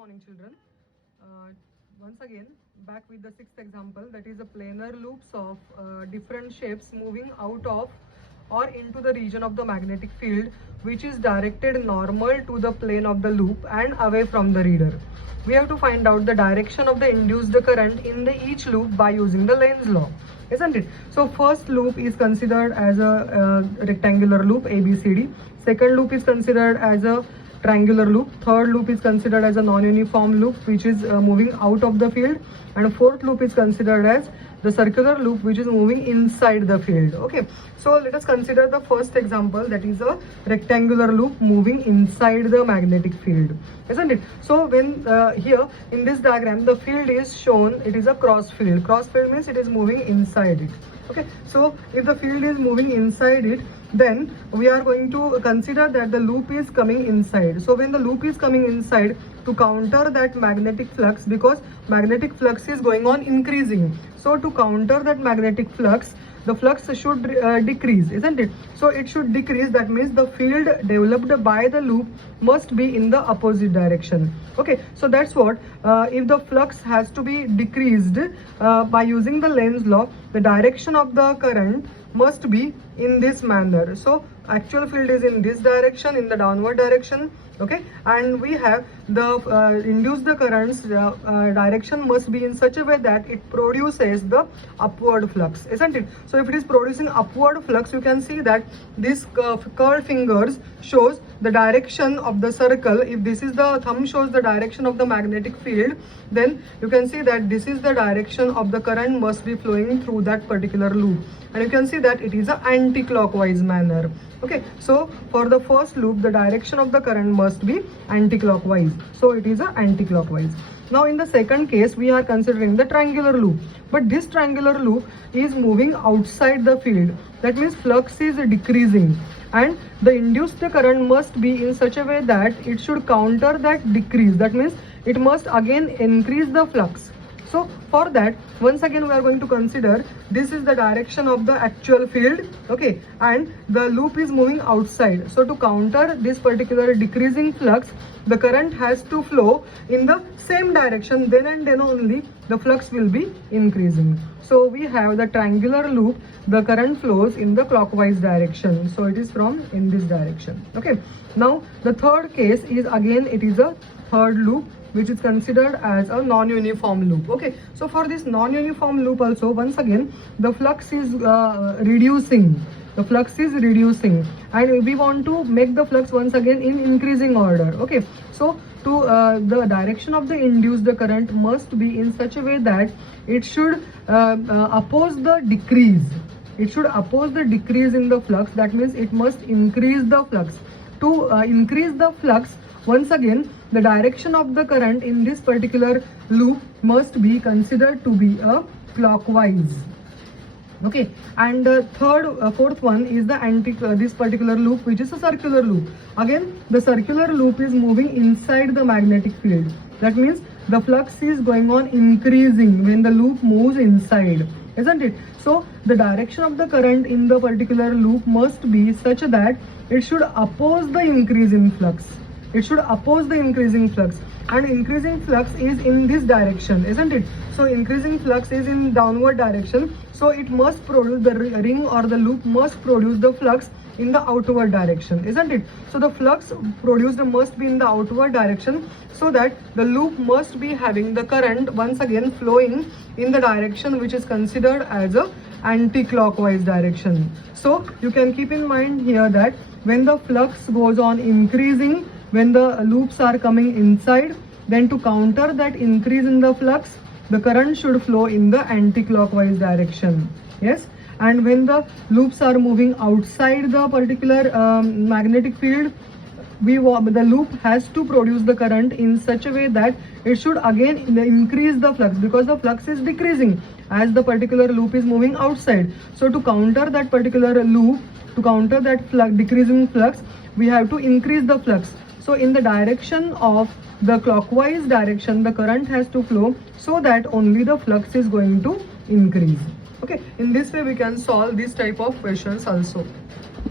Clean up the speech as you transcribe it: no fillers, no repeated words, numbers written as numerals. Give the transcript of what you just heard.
morning, children. Once again, back with the sixth example, that is a planar loops of different shapes moving out of or into the region of the magnetic field, which is directed normal to the plane of the loop and away from the reader. We have to find out the direction of the induced current in each loop by using the Lenz law, isn't it? So first loop is considered as a rectangular loop ABCD. Second loop is considered as a triangular loop. Third loop is considered as a non-uniform loop, which is moving out of the field. And fourth loop is considered as the circular loop, which is moving inside the field. Okay, so let us consider the first example, that is a rectangular loop moving inside the magnetic field, isn't it? So when here in this diagram the field is shown, it is a cross field. Cross field means it is moving inside it. Okay, so if the field is moving inside it, then we are going to consider that the loop is coming inside. So when the loop is coming inside, to counter that magnetic flux, because magnetic flux is going on increasing, so to counter that magnetic flux, the flux should decrease, isn't it? So it should decrease. That means the field developed by the loop must be in the opposite direction. Okay, so that's what if the flux has to be decreased by using the Lenz law, the direction of the current must be in this manner. So actual field is in this direction, in the downward direction. Okay, and we have the induced currents direction must be in such a way that it produces the upward flux, isn't it? So if it is producing upward flux, you can see that this curved fingers shows the direction of the circle. If this is the thumb shows the direction of the magnetic field, then you can see that this is the direction of the current must be flowing through that particular loop, and you can see that it is a anti-clockwise manner. Okay, so for the first loop, the direction of the current must be anti-clockwise, so it is a anti-clockwise. Now in the second case, we are considering the triangular loop, but this triangular loop is moving outside the field. That means flux is decreasing, and the induced current must be in such a way that it should counter that decrease. That means it must again increase the flux. So for that, once again we are going to consider this is the direction of the actual field, okay, and the loop is moving outside. So to counter this particular decreasing flux, the current has to flow in the same direction, then and then only the flux will be increasing. So we have the triangular loop, the current flows in the clockwise direction, so it is from in this direction. Okay, now the third case is again it is a third loop, which is considered as a non-uniform loop. Okay, so for this non-uniform loop also, once again the flux is reducing. The flux is reducing, and we want to make the flux once again in increasing order. Okay, so to the direction of the induced current must be in such a way that it should oppose the decrease. It should oppose the decrease in the flux. That means it must increase the flux. To increase the flux, once again the direction of the current in this particular loop must be considered to be a clockwise. Okay, and fourth one is the this particular loop, which is a circular loop. Again, the circular loop is moving inside the magnetic field. That means the flux is going on increasing when the loop moves inside, isn't it? So the direction of the current in the particular loop must be such that it should oppose the increase in flux. It should oppose the increasing flux, and increasing flux is in this direction, isn't it? So increasing flux is in downward direction, so it must produce, the ring or the loop must produce the flux in the outward direction, isn't it? So the flux produced must be in the outward direction, so that the loop must be having the current once again flowing in the direction which is considered as a anti-clockwise direction. So you can keep in mind here that when the flux goes on increasing, when the loops are coming inside, then to counter that increase in the flux, the current should flow in the anti-clockwise direction. Yes, and when the loops are moving outside the particular magnetic field, the loop has to produce the current in such a way that it should again increase the flux, because the flux is decreasing as the particular loop is moving outside. So to counter that particular loop, to counter that decreasing flux, we have to increase the flux. So in the direction of the clockwise direction, the current has to flow, so that only the flux is going to increase. Okay, in this way we can solve this type of questions also.